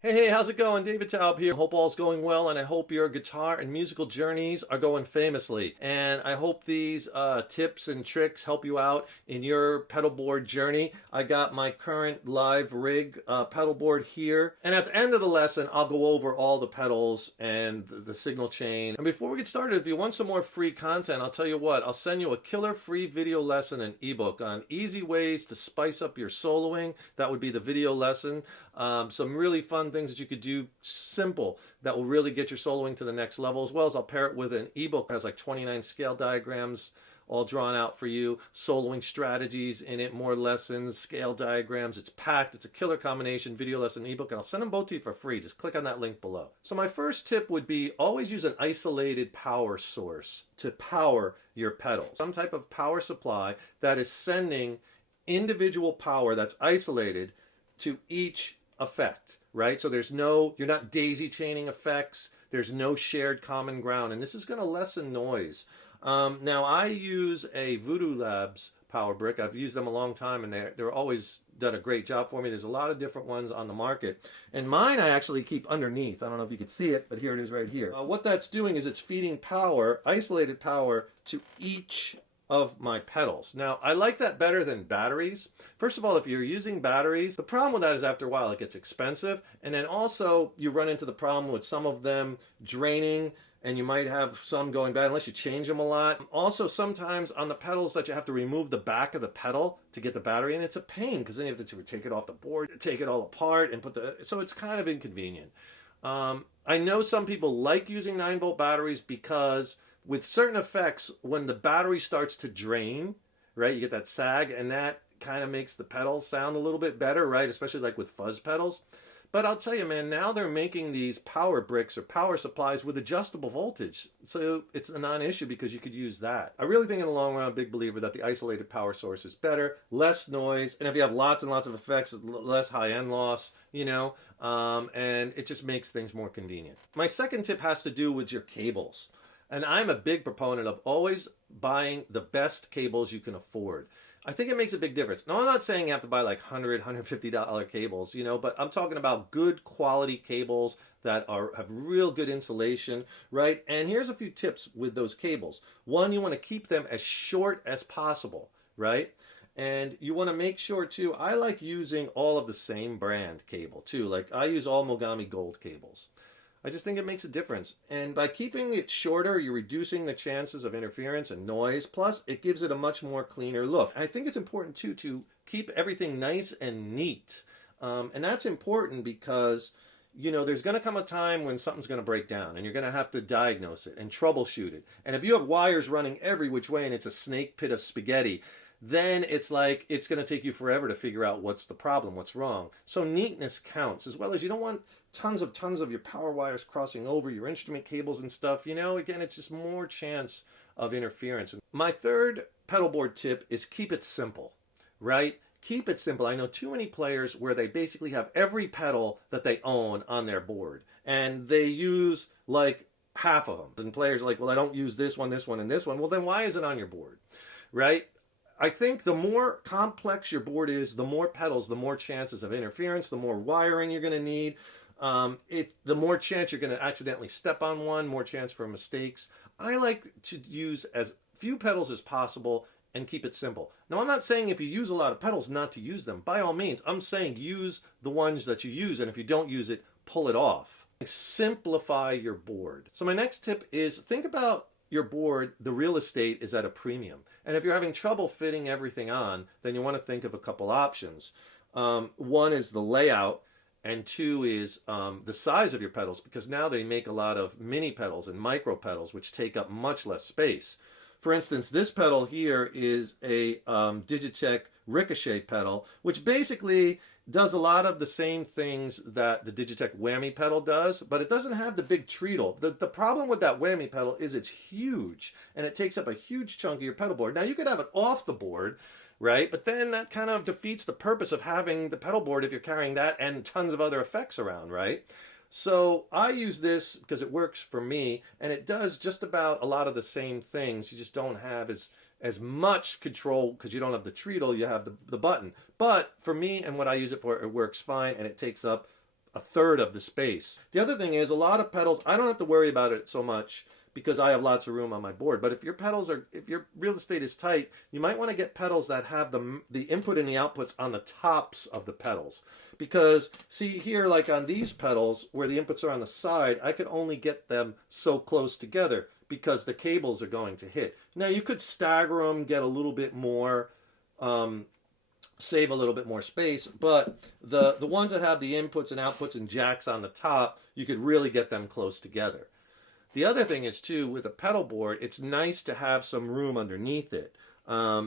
Hey, how's it going? David Taub here. Hope all's going well, and I hope your guitar and musical journeys are going famously. And I hope these tips and tricks help you out in your pedalboard journey. I got my current live rig pedalboard here, and at the end of the lesson, I'll go over all the pedals and the signal chain. And before we get started, if you want some more free content, I'll tell you what, I'll send you a killer free video lesson and ebook on easy ways to spice up your soloing. That would be the video lesson. Some really fun things that you could do simple that will really get your soloing to the next level, as well as I'll pair it with an ebook that has like 29 scale diagrams all drawn out for you, soloing strategies in it, more lessons, scale diagrams. It's packed. It's a killer combination, video lesson, ebook, and I'll send them both to you for free. Just click on that link below. So my first tip would be always use an isolated power source to power your pedals. Some type of power supply that is sending individual power that's isolated to each effect, right? So you're not daisy chaining effects. There's no shared common ground, and this is going to lessen noise. Now I use a Voodoo Labs power brick. I've used them a long time, and they're always done a great job for me. There's a lot of different ones on the market, and mine I actually keep underneath. I don't know if you can see it, but here it is right here. What that's doing is it's feeding power, isolated power, to each of my pedals. Now, I like that better than batteries. First of all, if you're using batteries, the problem with that is after a while it gets expensive, and then also you run into the problem with some of them draining, and you might have some going bad unless you change them a lot. Also, sometimes on the pedals that you have to remove the back of the pedal to get the battery in, it's a pain because then you have to take it off the board, take it all apart, and so it's kind of inconvenient. I know some people like using 9-volt batteries because with certain effects, when the battery starts to drain, right, you get that sag, and that kind of makes the pedals sound a little bit better, right, especially like with fuzz pedals. But I'll tell you, man, now they're making these power bricks or power supplies with adjustable voltage. So it's a non-issue because you could use that. I really think in the long run, I'm a big believer that the isolated power source is better, less noise, and if you have lots and lots of effects, less high-end loss, and it just makes things more convenient. My second tip has to do with your cables. And I'm a big proponent of always buying the best cables you can afford. I think it makes a big difference. Now, I'm not saying you have to buy like $100, $150 cables, but I'm talking about good quality cables that have real good insulation, right? And here's a few tips with those cables. One, you want to keep them as short as possible, right? And you want to make sure too, I like using all of the same brand cable too. Like I use all Mogami Gold cables. I just think it makes a difference. And by keeping it shorter, you're reducing the chances of interference and noise. Plus, it gives it a much more cleaner look. I think it's important, too, to keep everything nice and neat. And that's important because, there's going to come a time when something's going to break down, and you're going to have to diagnose it and troubleshoot it. And if you have wires running every which way and it's a snake pit of spaghetti, then it's like it's going to take you forever to figure out what's the problem, what's wrong. So neatness counts, as well as you don't want tons of your power wires crossing over your instrument cables and stuff. Again, it's just more chance of interference. My third pedalboard tip is keep it simple, right? Keep it simple. I know too many players where they basically have every pedal that they own on their board, and they use like half of them. And players are like, well, I don't use this one, and this one. Well, then why is it on your board, right? I think the more complex your board is, the more pedals, the more chances of interference, the more wiring you're going to need. The more chance you're going to accidentally step on one, more chance for mistakes. I like to use as few pedals as possible and keep it simple. Now, I'm not saying if you use a lot of pedals not to use them. By all means, I'm saying use the ones that you use, and if you don't use it, pull it off. Simplify your board. So my next tip is think about your board. The real estate is at a premium. And if you're having trouble fitting everything on, then you want to think of a couple options. One is the layout, and two is the size of your pedals, because now they make a lot of mini pedals and micro pedals, which take up much less space. For instance, this pedal here is a Digitech Ricochet pedal, which basically does a lot of the same things that the Digitech Whammy pedal does, but it doesn't have the big treadle. The problem with that Whammy pedal is it's huge, and it takes up a huge chunk of your pedal board. Now, you could have it off the board, right? But then that kind of defeats the purpose of having the pedal board if you're carrying that and tons of other effects around, right? So I use this because it works for me, and it does just about a lot of the same things. You just don't have as much control because you don't have the treadle, you have the button. But for me and what I use it for, it works fine, and it takes up a third of the space. The other thing is a lot of pedals, I don't have to worry about it so much because I have lots of room on my board. But if your real estate is tight, you might want to get pedals that have the input and the outputs on the tops of the pedals. Because see here, like on these pedals where the inputs are on the side, I could only get them so close together because the cables are going to hit. Now you could stagger them, get a little bit more, save a little bit more space, but the ones that have the inputs and outputs and jacks on the top, you could really get them close together. The other thing is too, with a pedal board, it's nice to have some room underneath it.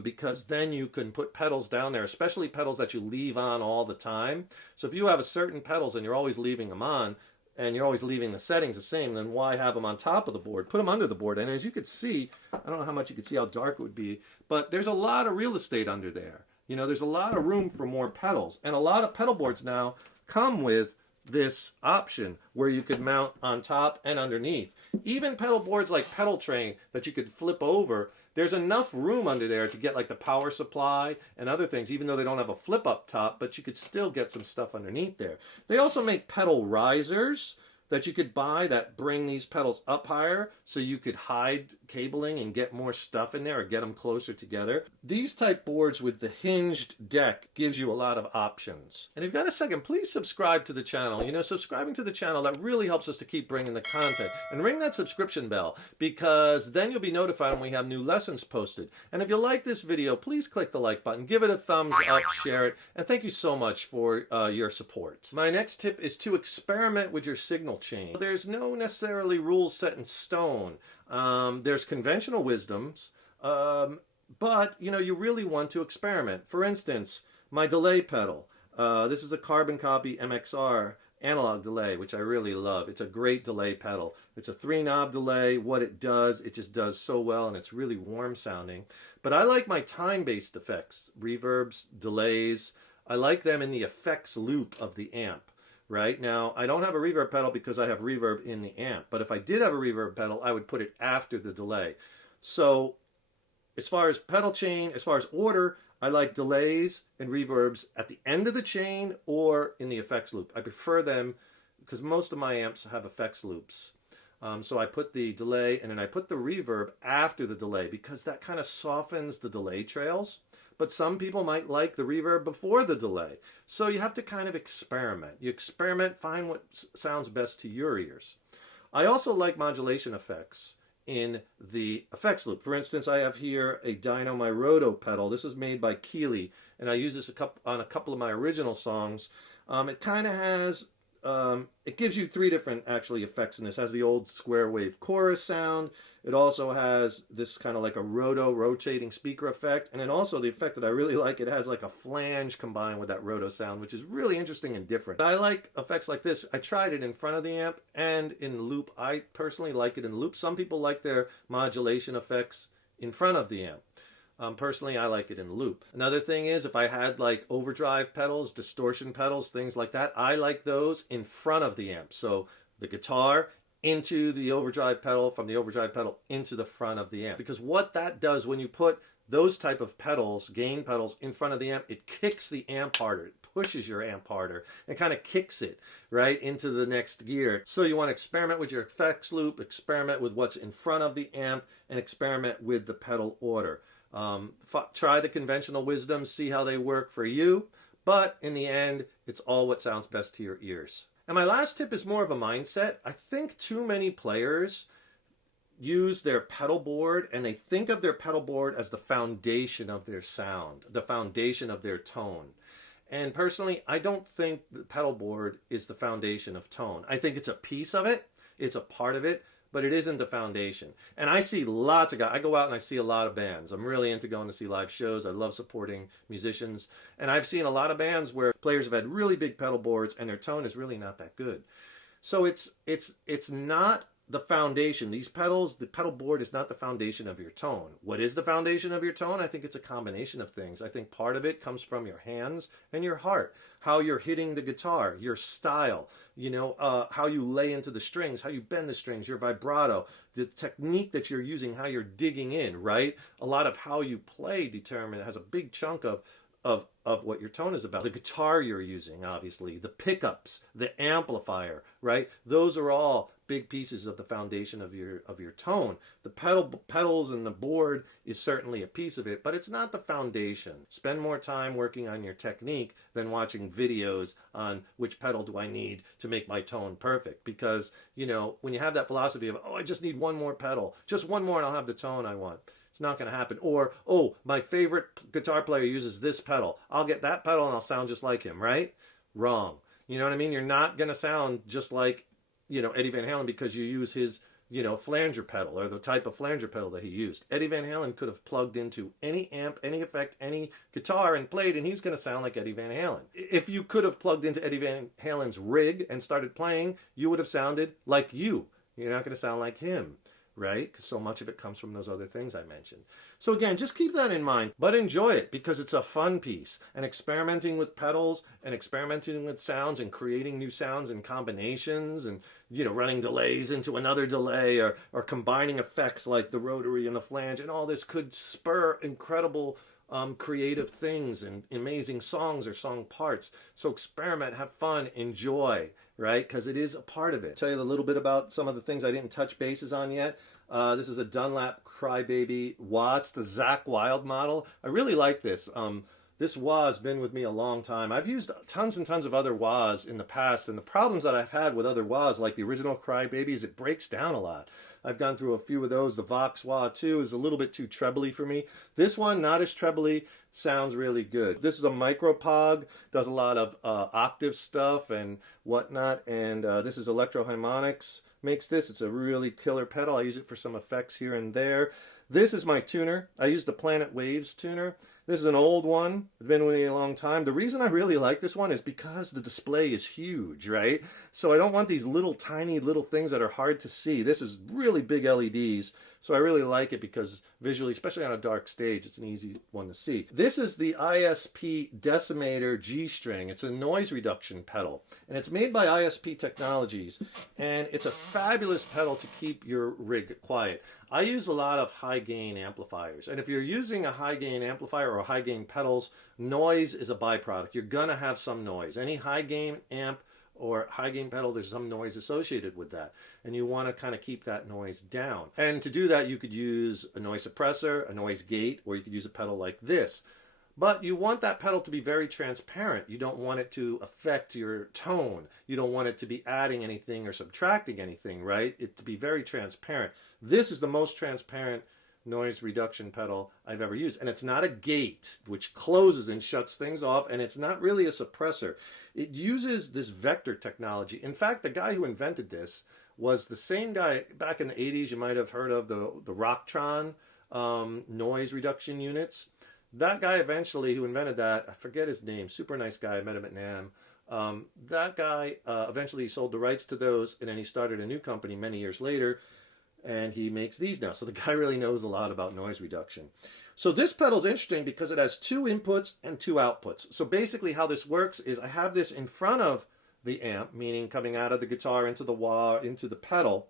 Because then you can put pedals down there, especially pedals that you leave on all the time. So if you have a certain pedals and you're always leaving them on, and you're always leaving the settings the same, then why have them on top of the board? Put them under the board. And as you could see, I don't know how much you could see how dark it would be, but there's a lot of real estate under there. You know, there's a lot of room for more pedals. And a lot of pedal boards now come with this option where you could mount on top and underneath. Even pedal boards like Pedal Train that you could flip over, there's enough room under there to get like the power supply and other things, even though they don't have a flip up top, but you could still get some stuff underneath there. They also make pedal risers that you could buy that bring these pedals up higher so you could hide cabling and get more stuff in there or get them closer together. These type boards with the hinged deck gives you a lot of options. And if you've got a second, please subscribe to the channel. You know, subscribing to the channel, that really helps us to keep bringing the content. And ring that subscription bell because then you'll be notified when we have new lessons posted. And if you like this video, please click the like button, give it a thumbs up, share it, and thank you so much for your support. My next tip is to experiment with your signal chain. There's no necessarily rules set in stone. There's conventional wisdoms, but you know, you really want to experiment. For instance, my delay pedal. This is the Carbon Copy MXR analog delay, which I really love. It's a great delay pedal. It's a 3-knob delay. What it just does so well, and it's really warm sounding. But I like my time-based effects, reverbs, delays. I like them in the effects loop of the amp. Right now, I don't have a reverb pedal because I have reverb in the amp. But if I did have a reverb pedal, I would put it after the delay. So as far as pedal chain, as far as order, I like delays and reverbs at the end of the chain or in the effects loop. I prefer them because most of my amps have effects loops. So I put the delay and then I put the reverb after the delay because that kind of softens the delay trails. But some people might like the reverb before the delay. So you have to kind of experiment. You experiment, find what sounds best to your ears. I also like modulation effects in the effects loop. For instance, I have here a Dyno My Roto pedal. This is made by Keeley, and I use this on a couple of my original songs. It kind of has, it gives you 3 different actually effects in this. It has the old square wave chorus sound. It also has this kind of like a roto rotating speaker effect. And then also the effect that I really like, it has like a flange combined with that roto sound, which is really interesting and different. I like effects like this. I tried it in front of the amp and in loop. I personally like it in loop. Some people like their modulation effects in front of the amp. Personally, I like it in loop. Another thing is if I had like overdrive pedals, distortion pedals, things like that, I like those in front of the amp. So the guitar into the overdrive pedal, from the overdrive pedal into the front of the amp. Because what that does when you put those type of pedals, gain pedals, in front of the amp, it kicks the amp harder. It pushes your amp harder and kind of kicks it right into the next gear. So you want to experiment with your effects loop, experiment with what's in front of the amp, and experiment with the pedal order. Try the conventional wisdom, see how they work for you, but in the end, it's all what sounds best to your ears. And my last tip is more of a mindset. I think too many players use their pedal board and they think of their pedal board as the foundation of their sound, the foundation of their tone. And personally, I don't think the pedal board is the foundation of tone. I think it's a piece of it, it's a part of it, but it isn't the foundation. And I see lots of guys, I go out and I see a lot of bands. I'm really into going to see live shows. I love supporting musicians. And I've seen a lot of bands where players have had really big pedal boards and their tone is really not that good. So it's not the foundation. These pedals, the pedal board is not the foundation of your tone. What is the foundation of your tone? I think it's a combination of things. I think part of it comes from your hands and your heart. How you're hitting the guitar, your style, you know, how you lay into the strings, how you bend the strings, your vibrato, the technique that you're using, how you're digging in, right? A lot of how you play has a big chunk of of what your tone is about. The guitar you're using, obviously, the pickups, the amplifier, right? Those are all big pieces of the foundation of your tone. The pedals and the board is certainly a piece of it, but it's not the foundation. Spend more time working on your technique than watching videos on which pedal do I need to make my tone perfect. Because, you know, when you have that philosophy of, oh, I just need one more pedal, just one more and I'll have the tone I want. It's not going to happen. Or, oh, my favorite guitar player uses this pedal. I'll get that pedal and I'll sound just like him, right? Wrong. You know what I mean? You're not going to sound just like, you know, Eddie Van Halen because you use his, you know, flanger pedal or the type of flanger pedal that he used. Eddie Van Halen could have plugged into any amp, any effect, any guitar and played, and he's going to sound like Eddie Van Halen. If you could have plugged into Eddie Van Halen's rig and started playing, you would have sounded like you. You're not going to sound like him, right? Because so much of it comes from those other things I mentioned. So again, just keep that in mind, but enjoy it because it's a fun piece. And experimenting with pedals and experimenting with sounds and creating new sounds and combinations and, you know, running delays into another delay or combining effects like the rotary and the flange and all this could spur incredible creative things and amazing songs or song parts. So experiment, have fun, enjoy, right? Because it is a part of it. I'll tell you a little bit about some of the things I didn't touch bases on yet. This is a Dunlop Crybaby wah. It's the Zakk Wylde model. I really like this. This wah has been with me a long time. I've used tons and tons of other wahs in the past, and the problems that I've had with other wahs, like the original Crybaby, is it breaks down a lot. I've gone through a few of those. The Vox wah, too, is a little bit too trebly for me. This one, not as trebly, sounds really good. This is a micropog, does a lot of octave stuff and whatnot, and this is Electro Harmonics makes this. It's a really killer pedal. I use it for some effects here and there. This is my tuner. I use the Planet Waves tuner. This is an old one. It's been with me a long time. The reason I really like this one is because the display is huge, right? So I don't want these little tiny little things that are hard to see. This is really big LEDs, so I really like it because visually, especially on a dark stage, it's an easy one to see. This is the ISP Decimator G-String. It's a noise reduction pedal, and it's made by ISP Technologies, and it's a fabulous pedal to keep your rig quiet. I use a lot of high-gain amplifiers, and if you're using a high-gain amplifier or high-gain pedals, noise is a byproduct. You're going to have some noise. Any high-gain amp or high-gain pedal, there's some noise associated with that, and you want to kind of keep that noise down. And to do that, you could use a noise suppressor, a noise gate, or you could use a pedal like this. But you want that pedal to be very transparent. You don't want it to affect your tone. You don't want it to be adding anything or subtracting anything, right? It to be very transparent. This is the most transparent noise reduction pedal I've ever used. And it's not a gate, which closes and shuts things off, and it's not really a suppressor. It uses this vector technology. In fact, the guy who invented this was the same guy back in the 80s. You might have heard of the Rocktron noise reduction units. That guy eventually who invented that, I forget his name, super nice guy, I met him at NAMM. That guy eventually sold the rights to those, and then he started a new company many years later, and he makes these now. So the guy really knows a lot about noise reduction. So this pedal is interesting because it has 2 inputs and 2 outputs. So basically how this works is I have this in front of the amp, meaning coming out of the guitar into the wah, into the pedal.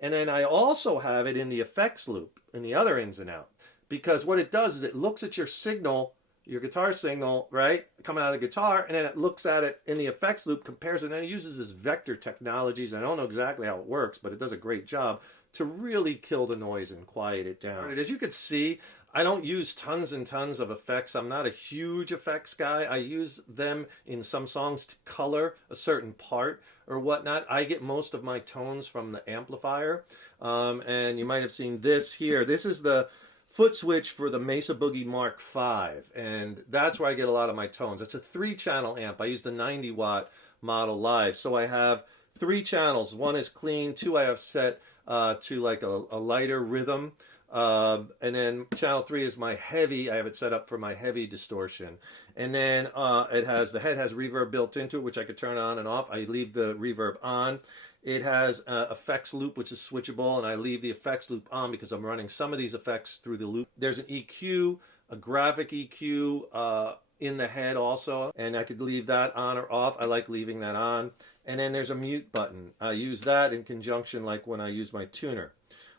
And then I also have it in the effects loop, in the other ins and out. Because what it does is it looks at your signal, your guitar signal, right, coming out of the guitar, and then it looks at it in the effects loop, compares it, and then it uses this vector technologies. I don't know exactly how it works, but it does a great job to really kill the noise and quiet it down. As you can see, I don't use tons and tons of effects. I'm not a huge effects guy. I use them in some songs to color a certain part or whatnot. I get most of my tones from the amplifier. And you might have seen this here. This is the foot switch for the Mesa Boogie Mark V, and that's where I get a lot of my tones. It's a 3-channel amp. I use the 90-watt model live, so I have 3 channels. 1 is clean, 2 I have set to like a lighter rhythm, and then channel 3 is my heavy. I have it set up for my heavy distortion, and then the head has reverb built into it, which I could turn on and off. I leave the reverb on. It has effects loop, which is switchable, and I leave the effects loop on because I'm running some of these effects through the loop. There's an EQ, a graphic EQ in the head also, and I could leave that on or off. I like leaving that on. And then there's a mute button. I use that in conjunction like when I use my tuner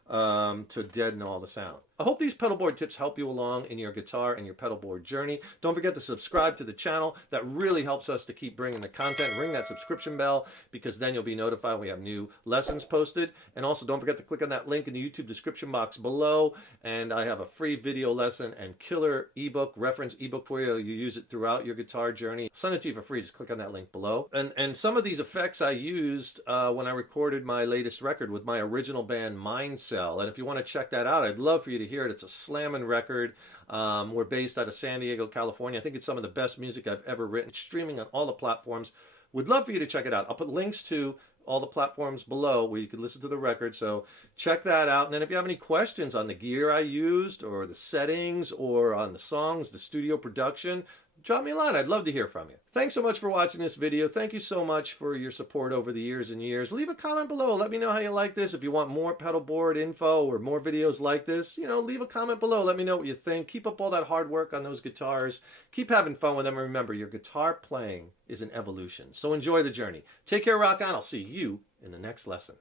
to deaden all the sound. I hope these pedalboard tips help you along in your guitar and your pedalboard journey. Don't forget to subscribe to the channel. That really helps us to keep bringing the content. Ring that subscription bell, because then you'll be notified when we have new lessons posted. And also don't forget to click on that link in the YouTube description box below. And I have a free video lesson and killer ebook, reference ebook for you. You use it throughout your guitar journey. I'll send it to you for free. Just click on that link below. And some of these effects I used when I recorded my latest record with my original band Mindcell. And if you want to check that out, I'd love for you to hear it. It's a slamming record. We're based out of San Diego, California. I think it's some of the best music I've ever written. It's streaming on all the platforms. Would love for you to check it out. I'll put links to all the platforms below where you can listen to the record, so check that out. And then if you have any questions on the gear I used, or the settings, or on the songs, the studio production, drop me a line. I'd love to hear from you. Thanks so much for watching this video. Thank you so much for your support over the years and years. Leave a comment below. Let me know how you like this. If you want more pedalboard info or more videos like this, leave a comment below. Let me know what you think. Keep up all that hard work on those guitars. Keep having fun with them. And remember, your guitar playing is an evolution. So enjoy the journey. Take care, rock on. I'll see you in the next lesson.